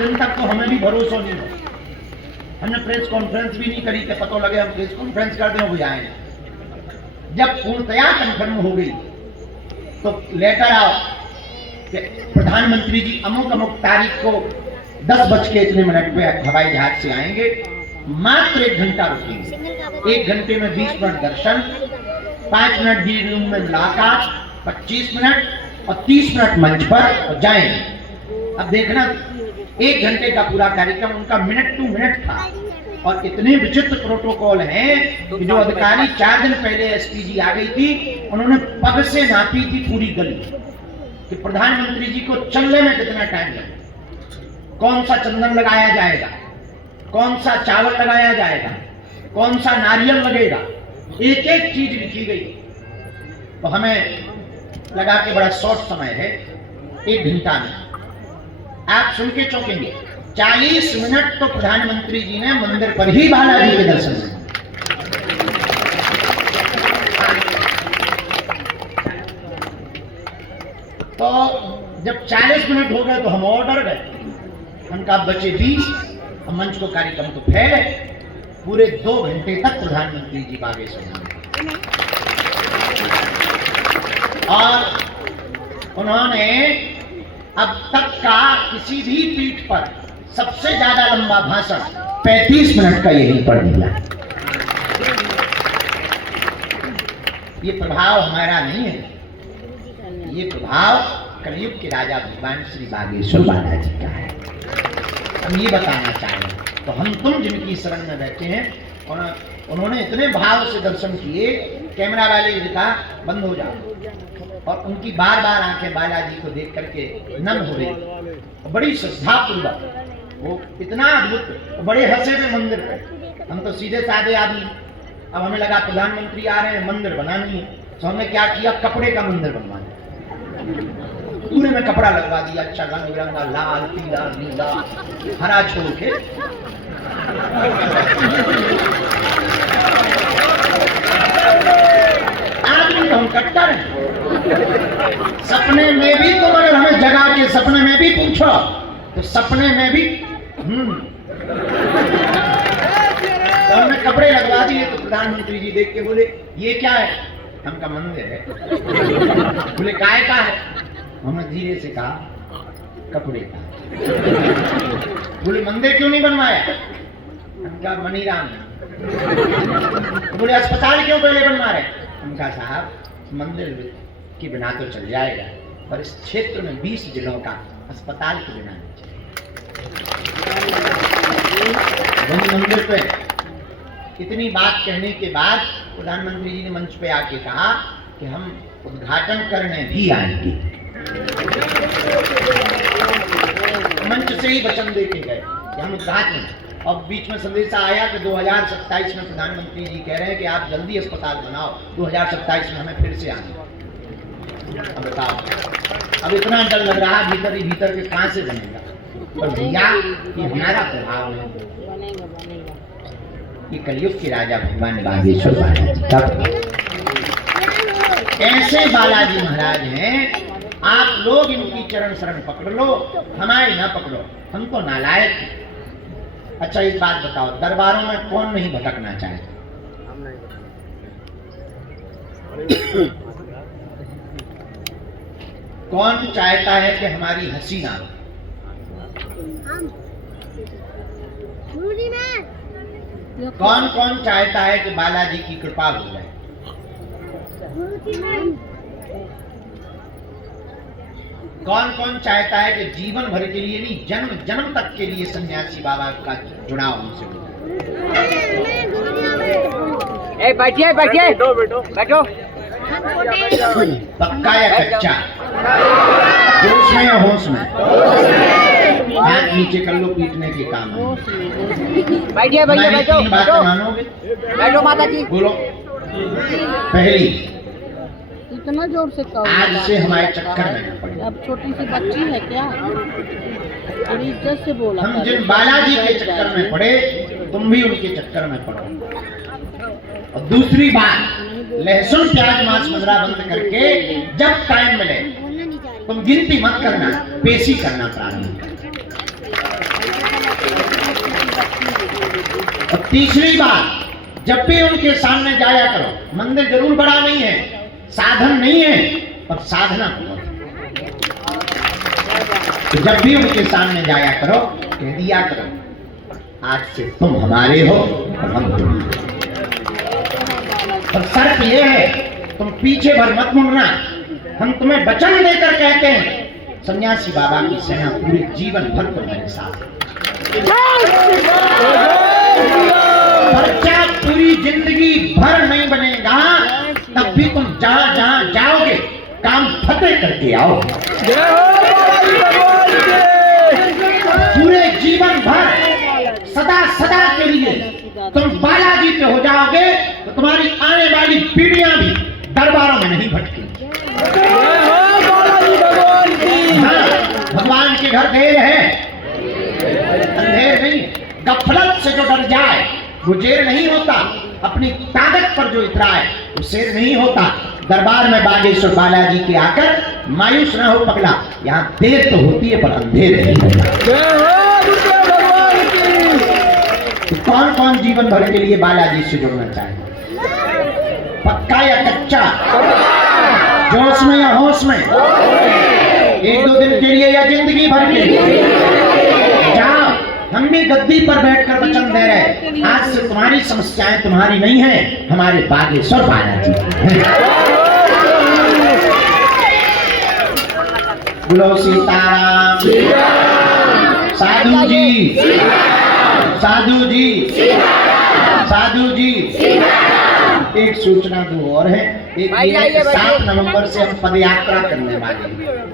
दिन तक तो हमें भी भरोसा नहीं हो, हमने प्रेस कॉन्फ्रेंस भी नहीं करी कि पता लगे हम प्रेस कॉन्फ्रेंस कर दें, वो आए। जब पूर्णतया कंफर्म हो गई तो लेटर आओ कि प्रधानमंत्री जी अमुक अमुक तारीख को 10:01 पे हवाई जहाज से आएंगे, मात्र 1 घंटा रुकेंगे। 1 घंटे में 20 मिनट दर्शन, 5 मिनट डी रूम में मुलाकात, 25 मिनट और 30 मिनट मंच पर और जाएंगे। अब देखना 1 घंटे का पूरा कार्यक्रम उनका मिनट टू मिनट था। और इतने विचित्र प्रोटोकॉल हैं कि जो अधिकारी 4 दिन पहले एसपीजी आ गई थी, उन्होंने पग से नापी थी पूरी गली कि प्रधानमंत्री जी को चलने में कितना टाइम लगेगा, कौन सा चंदन लगाया जाएगा, कौन सा चावल लगाया जाएगा, कौन सा नारियल लगेगा, एक एक चीज लिखी गई। तो हमें लगा के बड़ा शॉर्ट समय है, 1 घंटा में आप सुन के चौंकेंगे। 40 मिनट तो प्रधानमंत्री जी ने मंदिर पर ही बालाजी के दर्शन किए। तो जब 40 मिनट हो गए तो हम और डर गए, उनका बचे 20, मंच को कार्यक्रम को फैले। पूरे 2 घंटे तक प्रधानमंत्री जी बागेश्वर में और उन्होंने अब तक का किसी भी पीठ पर सबसे ज्यादा लंबा भाषण 35 मिनट का यही पढ़ दिया। ये प्रभाव हमारा नहीं है, ये प्रभाव कलयुग के राजा भगवान श्री बागेश्वर बालाजी का है। हम ये बताना चाहें तो हम तुम जिनकी शरण में बैठे हैं, और उन्होंने इतने भाव से दर्शन किए, कैमरा वाले ने कहा बंद हो जाओ, और उनकी बार बार आंखें बालाजी को देख करके नम हो रही, बड़ी श्रद्धा पूर्वक, वो इतना अद्भुत, बड़े हंसे थे मंदिर पे। हम तो सीधे साधे आदमी, अब हमें लगा प्रधानमंत्री आ रहे हैं, मंदिर बनानी है, तो हमने क्या किया, कपड़े का मंदिर बनवाया, पूरे में कपड़ा लगवा दिया, अच्छा रंग बिरंगा, लाल पीला नीला हरा छोड़ के। आदमी तो हम कट्टर हैं, सपने में भी तुम अगर हमें जगा के सपने में भी पूछो तो सपने में भी तो हमने कपड़े लगवा दिए। तो प्रधानमंत्री जी देख के बोले ये क्या है, हमका मंदिर है। बोले काय का है, हमने धीरे से कहा कपड़े का। बोले मंदिर क्यों नहीं बनवाया, हमका मनीराम। बोले अस्पताल क्यों पहले बनवा रहे, हमका साहब मंदिर के बिना तो चल जाएगा, पर इस क्षेत्र में 20 जिलों का अस्पताल के बिना नहीं चलेगा। मंदिर पे इतनी बात कहने के बाद प्रधानमंत्री जी ने मंच पे आके कहा कि हम उद्घाटन करने भी आएंगे। मंच से ही वचन दे के गए कि हम उद्घाटन, और बीच में संदेशा आया कि 2027 में प्रधानमंत्री जी कह रहे हैं कि आप जल्दी अस्पताल बनाओ, 2027 में हमें फिर से आना। अब बताओ, अब इतना डर लग रहा है भीतर ही भीतर के कहां से बनेगा, पर भैया ये हमारा प्रभाव है, ये कलयुग के राजा भगवान बागेश्वर बालाजी का ऐसे बालाजी महाराज हैं। आप लोग इनकी चरण शरण पकड़ लो, हमारी ना पकड़ो, हम तो नालायक हैं। अच्छा एक बात बताओ, दरबारों में कौन नहीं भटकना चाहता, कौन चाहता है कि हमारी हंसी ना हो, कौन कौन चाहता है कि बालाजी की कृपा हो जाए, कौन कौन चाहता है कि जीवन भर के लिए नहीं, जन्म जन्म तक के लिए सन्यासी बाबा का जुड़ाव हमसे हो जाए। बैठिए बैठिए बैठो, पक्का या कच्चा, जोश में या होश में, हाथ नीचे कर लो, पीटने के काम। बैठिए भैया बैठो, बातें मानोगे, बैठो माता जी। बोलो। पहली, इतना जोर से कहो, आज से हमारे चक्कर में न पड़े। अब छोटी सी बच्ची है क्या, थोड़ी इज्जत से बोला। हम जिन बालाजी के चक्कर में पड़े, तुम भी उनके चक्कर में पड़ो। और दूसरी बात, लहसुन प्याज मांस मदिरा बंद करके जब टाइम मिले तुम गिनती मत करना, पेशी करना प्रारंभ। और तीसरी बात, जब भी उनके सामने जाया करो, मंदिर जरूर बड़ा नहीं है, साधन नहीं है, पर साधना करो। तो जब भी उनके सामने जाया करो, कह दिया करो, आज से तुम हमारे हो और हम तुम्हारे। पर शर्त यह है, तुम पीछे भर मत मुड़ना। हम तुम्हें वचन देकर कहते हैं, सन्यासी बाबा की सेना पूरे जीवन भर तुम्हारे साथ। खर्चा पूरी जिंदगी भर नहीं बनेगा, तब भी तुम जहां जहां जाओगे काम फतेह करके आओ। पूरे जीवन भर सदा सदा के लिए तुम बालाजी पे हो जाओगे, तो तुम्हारी आने वाली पीढ़ियां भी दरबारों में नहीं भटकेंगी। हाँ, भगवान के घर देर है, अंधेर नहीं। गफलत से जो डर जाए वो जेर नहीं होता, अपनी ताकत पर जो इतराए वो शेर नहीं होता। दरबार में बागेश्वर बालाजी के आकर मायूस ना हो पगला, यहाँ देर तो होती है पर अंधेर नहीं होता। तो कौन कौन जीवन भर के लिए बालाजी से जुड़ना चाहे? पक्का या कच्चा? जोश में या होश में? एक दो दिन के लिए या जिंदगी भर के लिए? जाओ, हम भी गद्दी पर बैठकर वचन दे रहे, आज से तुम्हारी समस्याएं तुम्हारी नहीं है, हमारे बागेश्वर बालाजी। बोलो सीताराम। साधु जी, साधु जी, साधु जी। एक सूचना दो और है, एक 7 नवंबर से हम पदयात्रा करने वाले हैं।